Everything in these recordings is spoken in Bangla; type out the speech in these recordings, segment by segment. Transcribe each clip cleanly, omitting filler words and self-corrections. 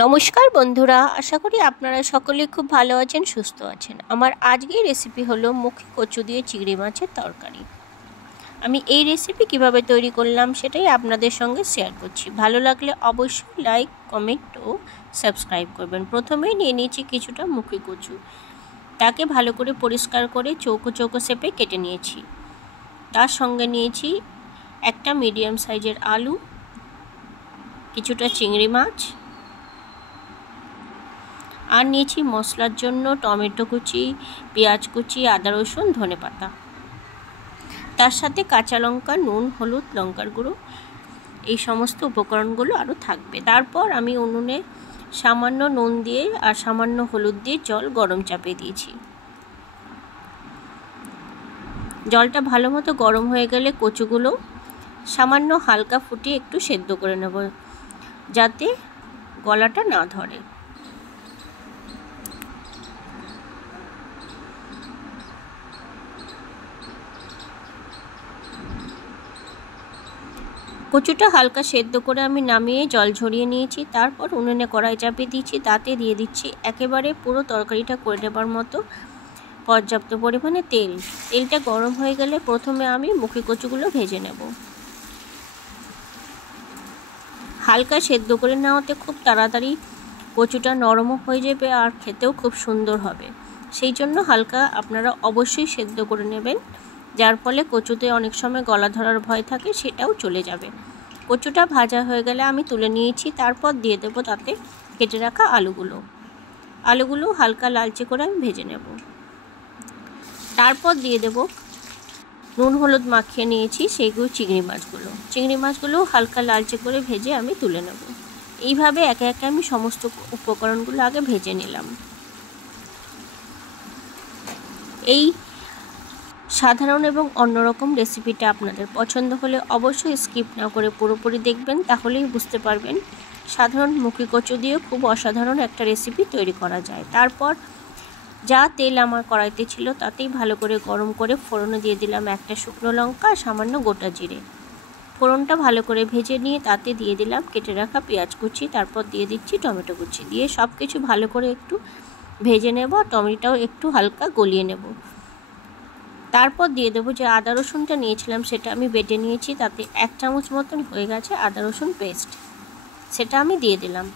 নমস্কার বন্ধুরা, আশা করি আপনারা সকলে খুব ভালো আছেন, সুস্থ আছেন। আমার আজকের রেসিপি হলো মুখী কচু দিয়ে চিংড়ি মাছের তরকারি। আমি এই রেসিপি কিভাবে তৈরি করলাম সেটাই আপনাদের সঙ্গে শেয়ার করছি। ভালো লাগলে অবশ্যই লাইক, কমেন্ট ও সাবস্ক্রাইব করবেন। প্রথমেই নিয়ে নিয়েছি কিছুটা মুখী কচু, তাকে ভালো করে পরিষ্কার করে চৌকো চৌকো শেপে কেটে নিয়েছি। তার সঙ্গে নিয়েছি একটা মিডিয়াম সাইজের আলু, কিছুটা চিংড়ি মাছ, আর নিয়েছি মশলার জন্য টমেটো কুচি, পেঁয়াজ কুচি, আদা রসুন, ধনেপাতা। তার সাথে কাঁচা লঙ্কা, নুন, হলুদ, লঙ্কার গুঁড়ো, এই সমস্ত উপকরণগুলো আরও থাকবে। তারপর আমি উনুনে সামান্য নুন দিয়ে আর সামান্য হলুদ দিয়ে জল গরম চাপিয়ে দিয়েছি। জলটা ভালো মতো গরম হয়ে গেলে কচুগুলো সামান্য হালকা ফুটিয়ে একটু সেদ্ধ করে নেব, যাতে গলাটা না ধরে। কচুটা হালকা সেদ্ধ করে আমি নামিয়ে জল ঝরিয়ে নিয়েছি। তারপর উনুনে কড়াই চাপিয়ে দিয়েছি, তাতে দিয়ে দিচ্ছি একেবারে পুরো তরকারিটা করে নেবার মতো পর্যাপ্ত পরিমাণে তেল। তেলটা গরম হয়ে গেলে প্রথমে আমি মুখী কচুগুলো ভেজে নেব। হালকা সেদ্ধ করে নেওয়াতে খুব তাড়াতাড়ি কচুটা নরমও হয়ে যাবে আর খেতেও খুব সুন্দর হবে। সেই জন্য হালকা আপনারা অবশ্যই সেদ্ধ করে নেবেন, যার ফলে কচুতে অনেক সময় গলা ধরার ভয় থাকে, সেটাও চলে যাবে। কচুটা ভাজা হয়ে গেলে আমি তুলে নিয়েছি। তারপর দিয়ে দেবো তাতে কেটে রাখা আলুগুলো হালকা লালচে করে আমি ভেজে নেব। তারপর দিয়ে দেব নুন হলুদ মাখিয়ে নিয়েছি সেইগুলো চিংড়ি মাছগুলো হালকা লালচে করে ভেজে আমি তুলে নেব। এইভাবে একে একে আমি সমস্ত উপকরণগুলো আগে ভেজে নিলাম। এই সাধারণ এবং অন্যরকম রেসিপিটা আপনাদের পছন্দ হলে অবশ্যই স্কিপ না করে পুরোপুরি দেখবেন, তাহলেই বুঝতে পারবেন সাধারণ মুখী কচু দিয়ে খুব অসাধারণ একটা রেসিপি তৈরি করা যায়। তারপর যা তেল আমার কড়াইতে ছিল তাতেই ভালো করে গরম করে ফোড়নে দিয়ে দিলাম একটা শুকনো লঙ্কা, সামান্য গোটা জিরে। ফোড়নটা ভালো করে ভেজে নিয়ে তাতে দিয়ে দিলাম কেটে রাখা পেঁয়াজ কুচি, তারপর দিয়ে দিচ্ছি টমেটো কুচি। দিয়ে সব কিছু ভালো করে একটু ভেজে নেব, টমেটোটাও একটু হালকা গলিয়ে নেব। তারপর দিয়ে দেবো যে আদা রসুনটা নিয়েছিলাম সেটা আমি বেটে নিয়েছি, তাতে 1 চামচ মতন হয়ে গেছে আদা রসুন পেস্ট, সেটা আমি দিয়ে দিলাম।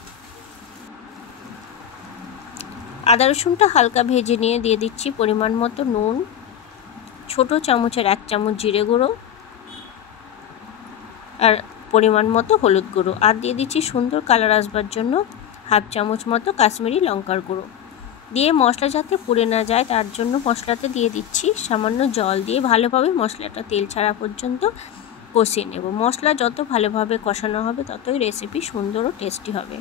আদা রসুনটা হালকা ভেজে নিয়ে দিয়ে দিচ্ছি পরিমাণ মতো নুন, ছোট চামচের 1 চামচ জিরে গুঁড়ো, আর পরিমাণ মতো হলুদ গুঁড়ো, আর দিয়ে দিচ্ছি সুন্দর কালার আসবার জন্য 1/2 চামচ মতো কাশ্মীরি লঙ্কার গুঁড়ো। দিয়ে মশলা যাতে পুড়ে না যায় তার জন্য মশলাতে দিয়ে দিচ্ছি সামান্য জল, দিয়ে ভালোভাবে মশলাটা তেল ছাড়া পর্যন্ত কষিয়ে নেব। মশলা যত ভালোভাবে কষানো হবে ততই রেসিপি সুন্দর ও টেস্টি হবে।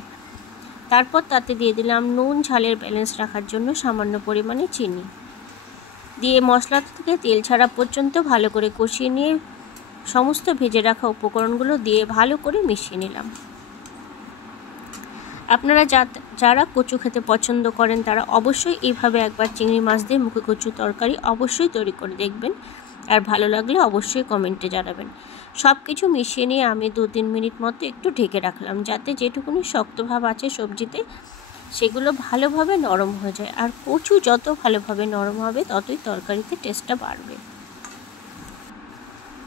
তারপর তাতে দিয়ে দিলাম নুন, ঝালের ব্যালেন্স রাখার জন্য সামান্য পরিমাণে চিনি। দিয়ে মশলা থেকে তেল ছাড়া পর্যন্ত ভালো করে কষিয়ে নিয়ে সমস্ত ভেজে রাখা উপকরণগুলো দিয়ে ভালো করে মিশিয়ে নিলাম। আপনারা যারা কচু খেতে পছন্দ করেন তারা অবশ্যই এইভাবে একবার চিংড়ি মাছ দিয়ে মুখী কচু তরকারি অবশ্যই তৈরি করে দেখবেন, আর ভালো লাগলে অবশ্যই কমেন্টে জানাবেন। সব কিছু মিশিয়ে নিয়ে আমি 2-3 মিনিট মতো একটু ঢেকে রাখলাম, যাতে যেটুকুনি শক্ত ভাব আছে সবজিতে সেগুলো ভালোভাবে নরম হয়ে যায়। আর কচু যত ভালোভাবে নরম হবে ততই তরকারিতে টেস্টটা বাড়বে।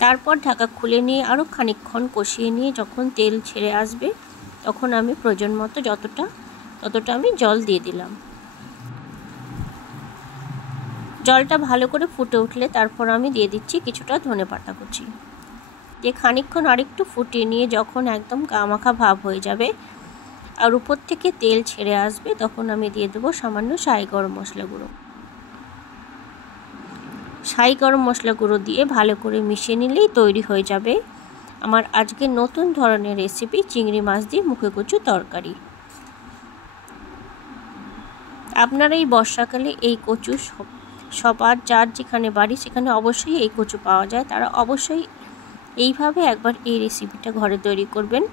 তারপর ঢাকা খুলে নিয়ে আরও খানিকক্ষণ কষিয়ে নিয়ে যখন তেল ছেড়ে আসবে তখন আমি প্রয়োজন মতো ততটা আমি জল দিয়ে দিলাম। জলটা ভালো করে ফুটে উঠলে তারপর আমি দিয়ে দিচ্ছি কিছুটা ধনেপাতা কুচি। দিয়ে খানিকক্ষণ আরেকটু ফুটিয়ে নিয়ে যখন একদম গামাখা ভাব হয়ে যাবে আর উপর থেকে তেল ছেড়ে আসবে তখন আমি দিয়ে দেবো সামান্য শাহি গরম মশলা গুঁড়ো। শাহি গরম মশলা গুঁড়ো দিয়ে ভালো করে মিশিয়ে নিলেই তৈরি হয়ে যাবে আমার আজকে নতুন ধরনের রেসিপি চিংড়ি মাছ দিয়ে মুখী কচু তরকারি। আপনারা এই বর্ষাকালে এই কচু সবার যার যেখানে বাড়ি সেখানে অবশ্যই এই কচু পাওয়া যায়, তারা অবশ্যই এইভাবে একবার এই রেসিপিটা ঘরে তৈরি করবেন।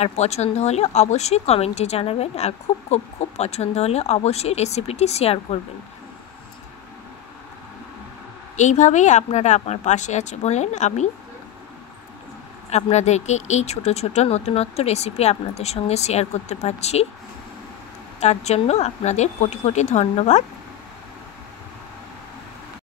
আর পছন্দ হলে অবশ্যই কমেন্টে জানাবেন, আর খুব খুব খুব পছন্দ হলে অবশ্যই রেসিপিটি শেয়ার করবেন। এইভাবেই আপনারা আমার পাশে আছে বলেন আমি আপনাদেরকে এই ছোট ছোট নতুনত্ব রেসিপি আপনাদের সঙ্গে শেয়ার করতে পারছি। তার জন্য আপনাদের কোটি কোটি ধন্যবাদ।